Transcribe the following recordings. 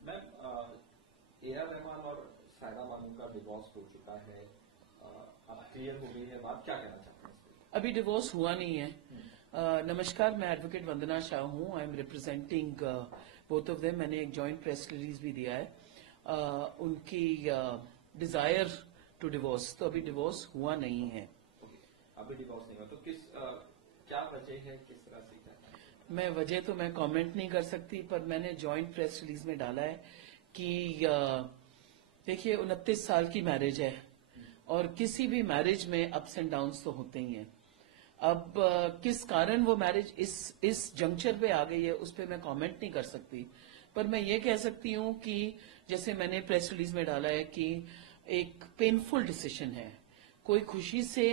میم اے are رحمان اور سائرہ بانو کا divorce ہو چکا ہے, اب کلیئر ہو گئی ہے بات, کیا کہنا چاہتے ہیں اس پہ؟ ابھی ڈیوورس ہوا نہیں ہے. نمسکار, میں ایڈوکیٹ وندنا شاہ ہوں. I am representing both of them. میں نے ایک جوائنٹ پریس ریلیز بھی دیا ہے. ان کی ڈیزائر ٹو ڈیوورس, تو ابھی ڈیوورس ہوا نہیں ہے. ابھی ڈیوورس نہیں ہوا تو کیا وجہ ہے, کس طرح سے کیا؟ میں وجہ تو میں کامنٹ نہیں کر سکتی, پر میں نے جوائنٹ پریس ریلیز میں ڈالا ہے کہ دیکھیے 29 سال کی میرج ہے اور کسی بھی میرج میں اپس اینڈ ڈاؤنس تو ہوتے ہی ہیں. اب کس کارن وہ میرج اس جنکچر پہ آ گئی ہے اس پہ میں کامنٹ نہیں کر سکتی, پر میں یہ کہہ سکتی ہوں کہ جیسے میں نے پریس ریلیز میں ڈالا ہے کہ ایک پینفل ڈیسیشن ہے. کوئی خوشی سے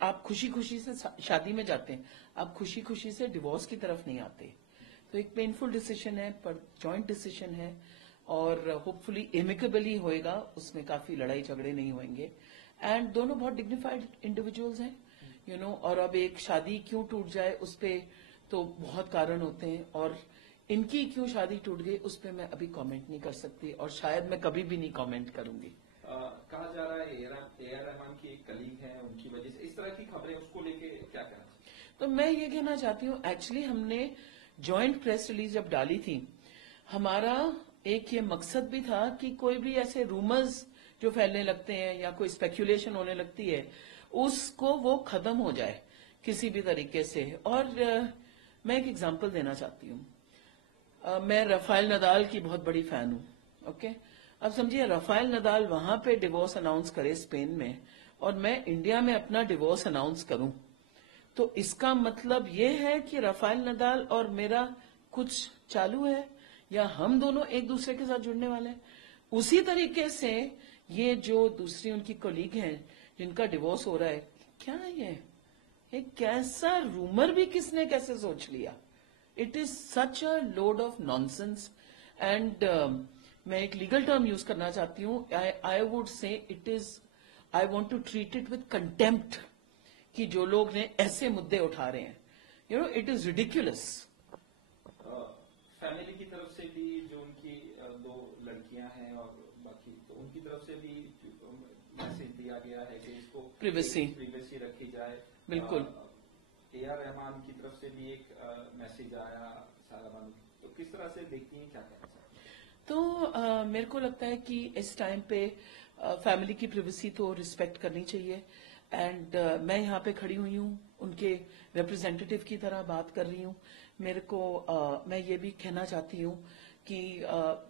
آپ خوشی خوشی سے شادی میں جاتے ہیں, آپ خوشی خوشی سے ڈیوورس کی طرف نہیں آتے. تو ایک پینفل ڈیسیشن ہے, پر جوائنٹ ڈیسیشن ہے اور ہوپ فلی ایمیکیبلی ہوئے گا, اس میں کافی لڑائی جھگڑے نہیں ہوئیں گے. اینڈ دونوں بہت ڈگنیفائڈ انڈیویجولز ہیں, اور اب ایک شادی کیوں ٹوٹ جائے اس پہ تو بہت کارن ہوتے ہیں, اور ان کی کیوں شادی ٹوٹ گئی اس پہ میں ابھی کامنٹ نہیں کر سکتی, اور شاید میں کبھی بھی نہیں کامنٹ کروں گی. کہا جا رہا ہے اے آر رحمان کی ایک کلیگ ہے, ان کی وجہ سے اس طرح کی خبریں, اس کو لے کے کیا کہنا چاہیے؟ تو میں یہ کہنا چاہتی ہوں, ایکچولی ہم نے جوائنٹ پریس ریلیز جب ڈالی تھی, ہمارا ایک یہ مقصد بھی تھا کہ کوئی بھی ایسے رومرز جو پھیلنے لگتے ہیں یا کوئی اسپیکولیشن ہونے لگتی ہے اس کو وہ ختم ہو جائے کسی بھی طریقے سے. اور میں ایک ایگزامپل دینا چاہتی ہوں. میں رافائل نڈال کی بہت بڑی فین ہوں. اوکے, اب سمجھیے رافائل نڈال وہاں پہ ڈیوورس اناؤنس کرے اسپین میں, اور میں انڈیا میں اپنا ڈیوورس اناؤنس کروں, تو اس کا مطلب یہ ہے کہ رافائل نڈال اور میرا کچھ چالو ہے, یا ہم دونوں ایک دوسرے کے ساتھ جڑنے والے ہیں. اسی طریقے سے یہ جو دوسری ان کی کولیگ ہیں جن کا ڈیوورس ہو رہا ہے, کیا یہ کیسا رومر بھی کس نے کیسے سوچ لیا؟ It is such a load of nonsense. And میں ایک لیگل ٹرم یوز کرنا چاہتی ہوں, I would say it is, I want to treat it with contempt, کہ جو لوگ نے ایسے مدعے اٹھا رہے ہیں, اٹ از ریڈیکولس. فیملی کی طرف سے بھی جو ان کی 2 لڑکیاں ہیں اور باقی, تو ان کی طرف سے بھی میسج دیا گیا ہے کہ اس کو پریویسی رکھی جائے. بالکل. اے آر رحمان کی طرف سے بھی ایک میسج آیا سائرہ بانو, تو کس طرح سے دیکھتی ہیں, کیا کہنا چاہتی ہیں؟ تو میرے کو لگتا ہے کہ اس ٹائم پہ فیملی کی پریویسی تو ریسپیکٹ کرنی چاہیے. اینڈ میں یہاں پہ کھڑی ہوئی ہوں, ان کے ریپرزینٹیو کی طرح بات کر رہی ہوں. میرے کو میں یہ بھی کہنا چاہتی ہوں کہ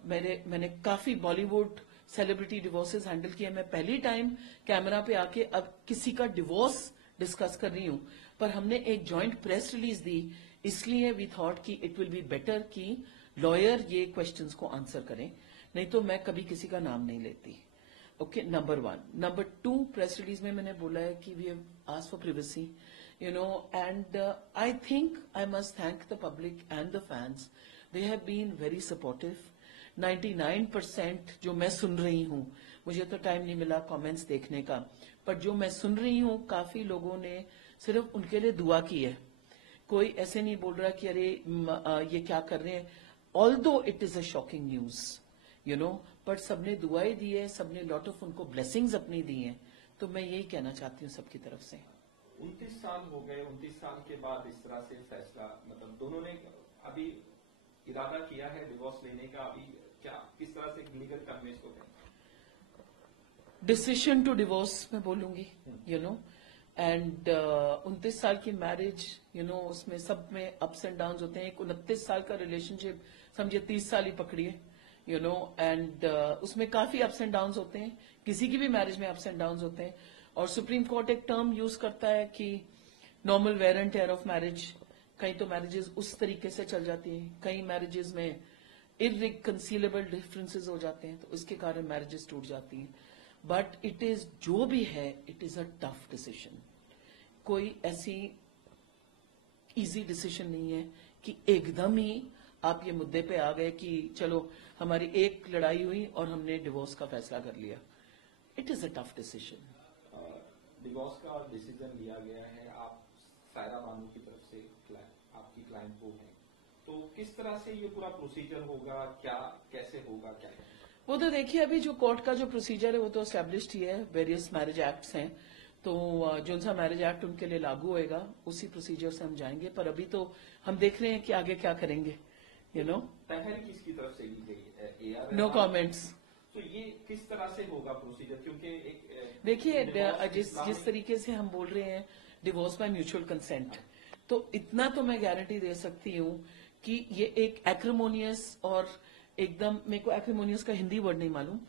میں نے کافی بالی ووڈ سیلیبریٹی ڈیورسز ہینڈل کیے. میں پہلی ٹائم کیمرا پہ آ کے اب کسی کا ڈیورس ڈسکس کر رہی ہوں, پر ہم نے ایک جوائنٹ پریس ریلیز دی, اس لیے وی تھاٹ کہ اٹ ول بی بیٹر کہ لائر یہ کوشچنس کو آنسر کریں, نہیں تو میں کبھی کسی کا نام نہیں لیتی. Okay, number 1. Number 2, press release میں نے بولا ہے کہ we have ask for privacy, and I think I must thank the public and the fans. They have been very supportive. 99% جو میں سن رہی ہوں, مجھے تو ٹائم نہیں ملا کامنٹس دیکھنے کا, پر جو میں سن رہی ہوں کافی لوگوں نے صرف ان کے لیے دعا کی ہے. کوئی ایسے نہیں بول رہا کہ ارے یہ کیا کر رہے ہیں, although it is a shocking news, پر سب نے دعائیں دی ہے, سب نے لاٹ آف ان کو بلیسنگز اپنی دی ہیں. تو میں یہی کہنا چاہتی ہوں سب کی طرف سے. 29 سال ہو گئے, 29 سال کے بعد اس طرح سے فیصلہ, مطلب دونوں نے ابھی ارادہ کیا ہے ڈیوورس لینے کا, ابھی کیا کس طرح سے لیگل ٹرم اس کو کہیں؟ ڈسیشن ٹو ڈیوورس میں بولوں گی, اینڈ 29 سال کی میرج, اس میں سب میں اپس اینڈ ڈاؤنز ہوتے ہیں. ایک 29 سال کا ریلیشن شپ سمجھے 30 سال ہی پکڑیے, اینڈ اس میں کافی اپس اینڈ ڈاؤنز ہوتے ہیں. کسی کی بھی میرج میں اپس اینڈ ڈاؤنز ہوتے ہیں. اور سپریم کورٹ ایک ٹرم یوز کرتا ہے کہ normal where and tear of marriage. کئی تو میرجز اس طریقے سے چل جاتی ہیں, کئی میرجز میں irreconcilable ڈفرینسز ہو جاتے ہیں, تو اس کے کارن میرجز ٹوٹ جاتی ہیں. بٹ اٹ از جو بھی ہے, it is a tough decision. کوئی ایسی ایزی ڈیسیشن نہیں ہے کہ ایک دم ہی آپ یہ مدعے پہ آ گئے کہ چلو ہماری ایک لڑائی ہوئی اور ہم نے ڈیوورس کا فیصلہ کر لیا. It is a tough decision. Divorce کا ڈیسیزن لیا گیا ہے, آپ سائرہ بانو کی طرف سے آپ کی کلائنٹ وہ ہیں, तो किस तरह से ये पूरा प्रोसीजर होगा, क्या कैसे होगा, क्या वो तो देखिए अभी जो कोर्ट का जो प्रोसीजर है वो तो एस्टेब्लिश्ड ही है, वेरियस मैरिज एक्ट्स हैं, तो जो सा मैरिज एक्ट उनके लिए लागू होएगा उसी प्रोसीजर से हम जाएंगे, पर अभी तो हम देख रहे हैं कि आगे क्या करेंगे, यू नो। पहल किसकी तरफ से ली गई? AR no comments. तो ये किस तरह से होगा प्रोसीजर, क्योंकि एक देखिए जिस तरीके से हम बोल रहे हैं डिवोर्स बाय म्यूचुअल कंसेंट, तो इतना तो मैं गारंटी दे सकती हूँ कि ये एक एक्रिमोनियस और एकदम, मेरे को एक्रिमोनियस का हिंदी वर्ड नहीं मालूम,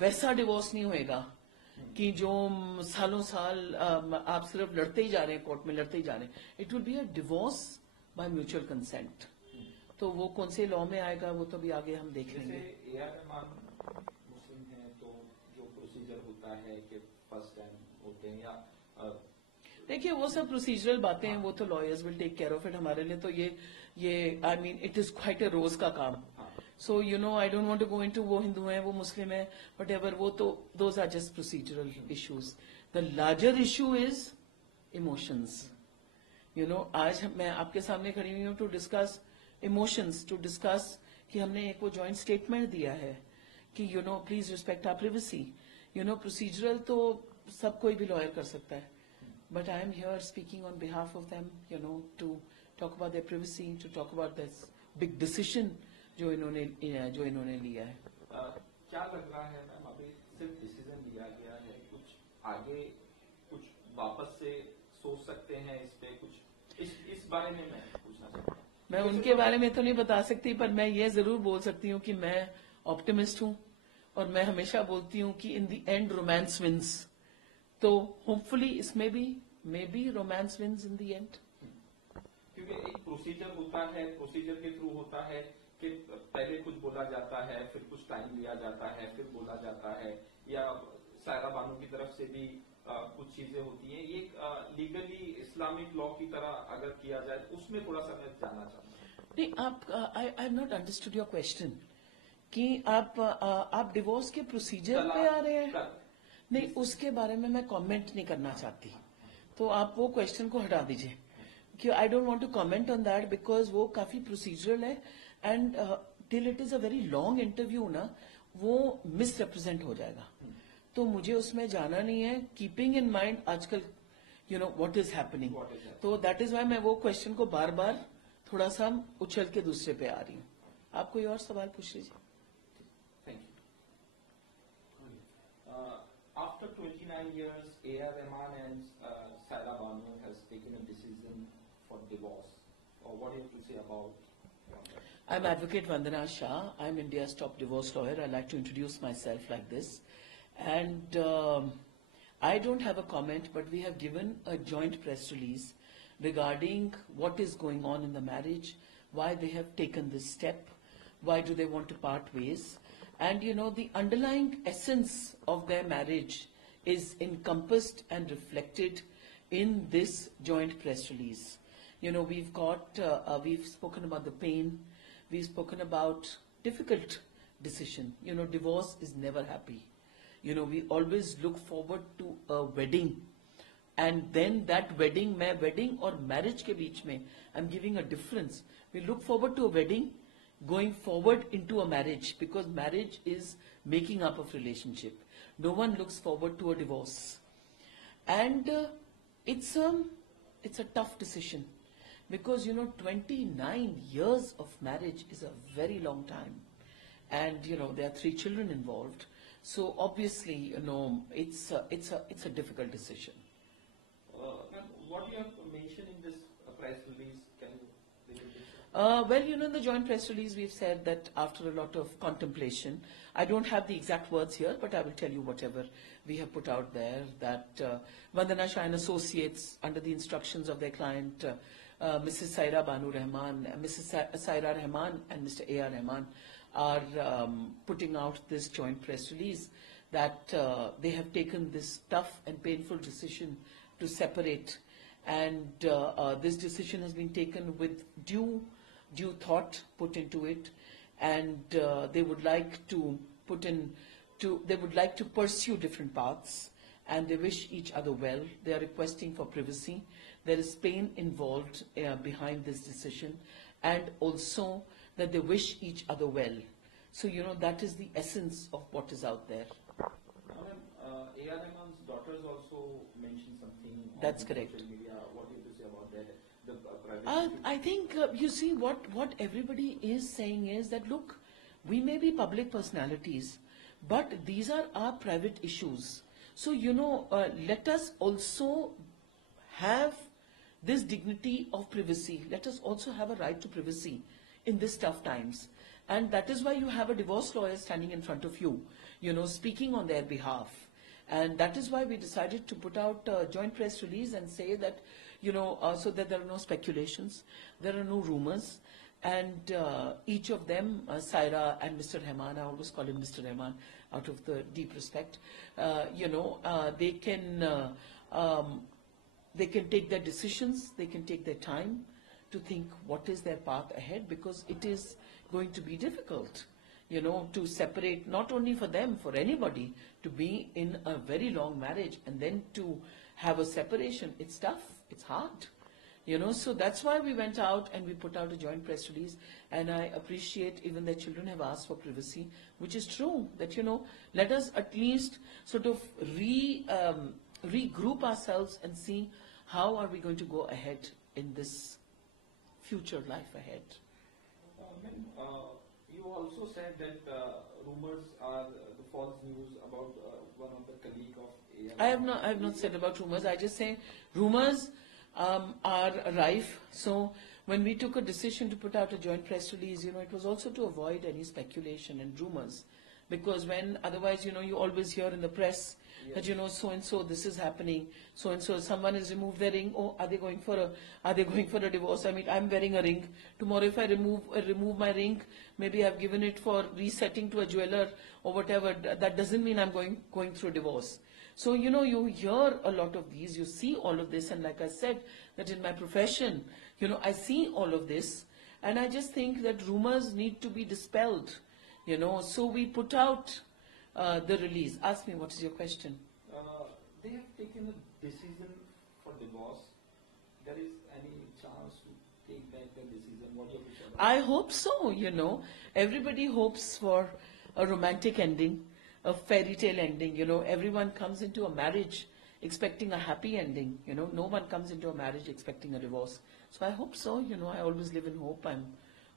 वैसा डिवोर्स नहीं होएगा कि जो सालों साल आप सिर्फ लड़ते ही जा रहे हैं, कोर्ट में लड़ते ही जा रहे हैं. It will be a divorce by mutual consent. तो वो कौन से लॉ में आएगा वो तो भी आगे हम देख लेंगे. AR रहमान मुस्लिम है तो जो प्रोसीजर होता है कि फर्स्ट टाइम होते हैं या देखिए वो सब प्रोसीजरल बातें हैं, वो तो lawyers will take care of it. हमारे लिए तो ये I mean it is quite a रोज का काम. So you know I don't want to go into वो हिंदू है वो मुस्लिम है वट एवर, वो तो those are just procedural issues. The larger issue is emotions. You know आज मैं आपके सामने खड़ी हुई हूँ to discuss emotions, to discuss कि हमने एक वो जॉइंट स्टेटमेंट दिया है कि you know please respect our privacy. You know procedural तो सब कोई भी लॉयर कर सकता है, but I am here speaking on behalf of them, you know, to talk about their privacy, to talk about this big decision जो इन्होंने लिया है. क्या लग रहा है मैम, अभी सिर्फ डिसीजन लिया गया है, कुछ आगे कुछ वापस से सोच सकते हैं इस पे, कुछ इस बारे में मैं पूछना चाहता हूँ. मैं उनके बारे में तो नहीं बता सकती, पर मैं ये जरूर बोल सकती हूँ कि मैं ऑप्टिमिस्ट हूँ और मैं हमेशा बोलती हूँ कि in the end romance wins. तो होपफुली इसमें भी maybe romance wins in the end. क्योंकि एक प्रोसीजर होता है, प्रोसीजर के थ्रू होता है कि पहले कुछ बोला जाता है, फिर कुछ टाइम लिया जाता है, फिर बोला जाता है, या सायरा बानो की तरफ से भी कुछ चीजें होती हैं. ये लीगली इस्लामिक लॉ की तरह अगर किया जाए उसमें थोड़ा सा मैं जानना चाहता हूँ. नहीं, आप I have not understood your question कि आप डिवोर्स के प्रोसीजर पे आ रहे हैं. नहीं, उसके बारे में मैं कमेंट नहीं करना चाहती, तो आप वो क्वेश्चन को हटा दीजिए कि I don't want to comment on that because वो काफी प्रोसीजरल है and till it is a very long interview ना, वो मिसरिप्रेजेंट हो जाएगा. तो मुझे उसमें जाना नहीं है, कीपिंग इन माइंड आजकल you know what is happening. तो दैट इज वाई मैं वो क्वेश्चन को बार बार थोड़ा सा उछल के दूसरे पे आ रही हूँ. आप कोई और सवाल पूछ लीजिए. Thank you. After 29 years, AR Rahman and Saira Banu has taken a decision for divorce. What do you have to say about that? I'm Advocate Vandana Shah. I'm India's top divorce lawyer. I like to introduce myself like this. And I don't have a comment, but we have given a joint press release regarding what is going on in the marriage, why they have taken this step, why do they want to part ways. And you know, the underlying essence of their marriage is encompassed and reflected in this joint press release. You know, we've spoken about the pain, we've spoken about difficult decision. You know, divorce is never happy. You know, we always look forward to a wedding. And then that wedding, wedding or marriage ke beech mein, I'm giving a difference. We look forward to a wedding, going forward into a marriage, because marriage is making up of relationship. No one looks forward to a divorce. And it's a tough decision because, you know, 29 years of marriage is a very long time. And, you know, there are 3 children involved. So obviously, you know, it's a difficult decision. What you have mentioned in this press release, can you well, you know, in the joint press release, we've said that after a lot of contemplation, I don't have the exact words here, but I will tell you whatever we have put out there, that Vandana Shah and Associates, under the instructions of their client, Mrs. Saira Banu Rahman, Mrs. Saira Rahman and Mr. A.R. Rahman, are putting out this joint press release that they have taken this tough and painful decision to separate. And this decision has been taken with due thought put into it, and they would like to pursue different paths, and they wish each other well. They are requesting for privacy. There is pain involved behind this decision, and also that they wish each other well. So, that is the essence of what is out there. A.R. Rahman's daughters also mentioned something That's on correct. social media. What do you have to say about that? The private I think, you see, what everybody is saying is that, look, we may be public personalities, but these are our private issues. So, let us also have this dignity of privacy. Let us also have a right to privacy in these tough times. And that is why you have a divorce lawyer standing in front of you, speaking on their behalf. And that is why we decided to put out a joint press release and say that, so that there are no speculations, there are no rumors, and each of them, Saira and Mr. Rahman, I always call him Mr. Rahman out of the deep respect, they can take their decisions, they can take their time to think what is their path ahead, because it is going to be difficult, to separate, not only for them, for anybody, to be in a very long marriage and then to have a separation. It's tough, it's hard, so that's why we went out and we put out a joint press release. And I appreciate even that children have asked for privacy, which is true, that, let us at least sort of regroup ourselves and see how are we going to go ahead in this future life ahead. You also said that rumors are the false news about one of the colleague of A.R. I have not said about rumors. I just say rumors are rife. So when we took a decision to put out a joint press release, it was also to avoid any speculation and rumors, because when otherwise, you always hear in the press that so and so this is happening, so and so someone has removed their ring. Oh, are they going for a divorce? I mean, I'm wearing a ring. Tomorrow, if I remove my ring, maybe I've given it for resetting to a jeweler or whatever. That doesn't mean I'm going through a divorce. So you hear a lot of these, you see all of this, and like I said, that in my profession, I see all of this, and I just think that rumors need to be dispelled. So we put out the release. Ask me, what is your question? They have taken a decision for divorce. There is any chance to take back the decision? What do you have to say about I hope so, Everybody hopes for a romantic ending, a fairy tale ending. Everyone comes into a marriage expecting a happy ending. No one comes into a marriage expecting a divorce. So I hope so, I always live in hope. I'm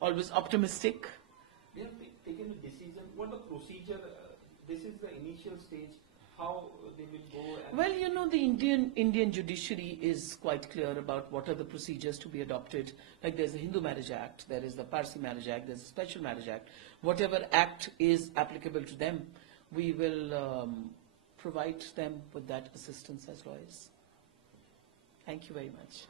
always optimistic. They have taken a decision. What the procedure? This is the initial stage. How they will go? Well, the Indian judiciary is quite clear about what are the procedures to be adopted. Like there's the Hindu Marriage Act, there is the Parsi Marriage Act, there's a Special Marriage Act. Whatever act is applicable to them, we will provide them with that assistance as lawyers. Thank you very much.